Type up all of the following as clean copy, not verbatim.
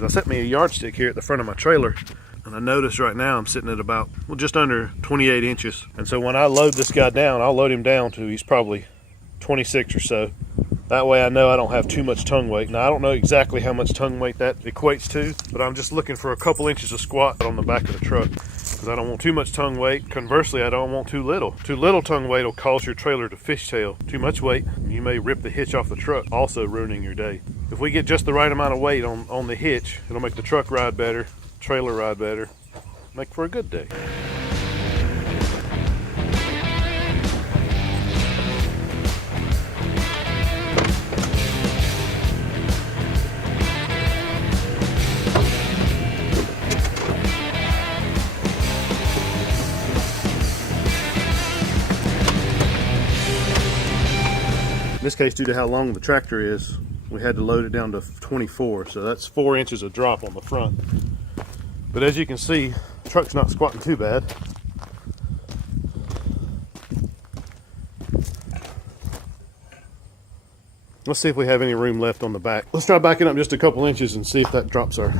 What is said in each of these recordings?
I set me a yardstick here at the front of my trailer, and I notice right now I'm sitting at about, well, just under 28 inches. And so when I load this guy down, I'll load him down to, he's probably 26 or so. That way I know I don't have too much tongue weight. Now I don't know exactly how much tongue weight that equates to, but I'm just looking for a couple inches of squat on the back of the truck, because I don't want too much tongue weight. Conversely, I don't want too little. Too little tongue weight will cause your trailer to fishtail. Too much weight, you may rip the hitch off the truck, also ruining your day. If we get just the right amount of weight on the hitch, it'll make the truck ride better, trailer ride better, make for a good day. In this case, due to how long the tractor is, we had to load it down to 24, so that's 4 inches of drop on the front. But as you can see, the truck's not squatting too bad. Let's see if we have any room left on the back. Let's try backing up just a couple inches and see if that drops our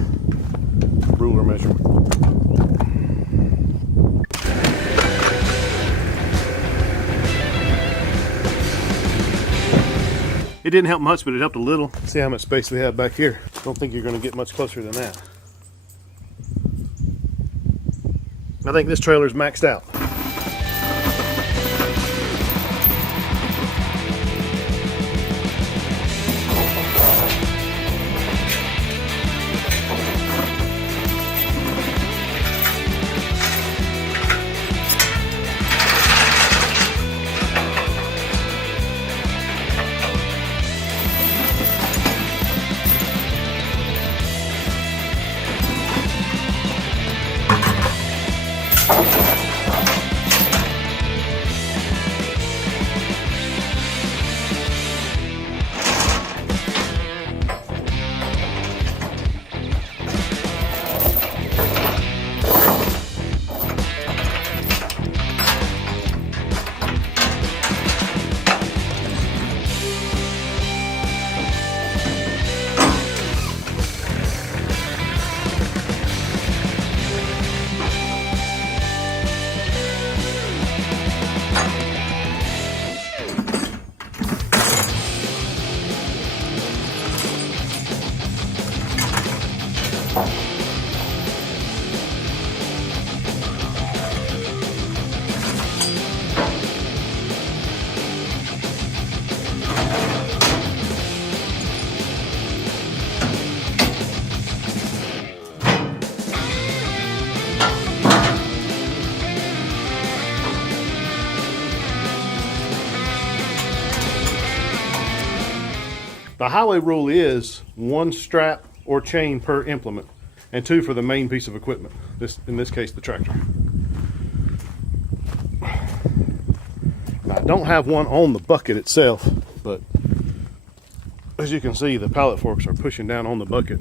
ruler measurement. It didn't help much, but it helped a little. See how much space we have back here. Don't think you're going to get much closer than that. I think this trailer's maxed out. The highway rule is 1 strap or chain per implement, and 2 for the main piece of equipment. In this case, the tractor. Now, I don't have one on the bucket itself, but as you can see, the pallet forks are pushing down on the bucket.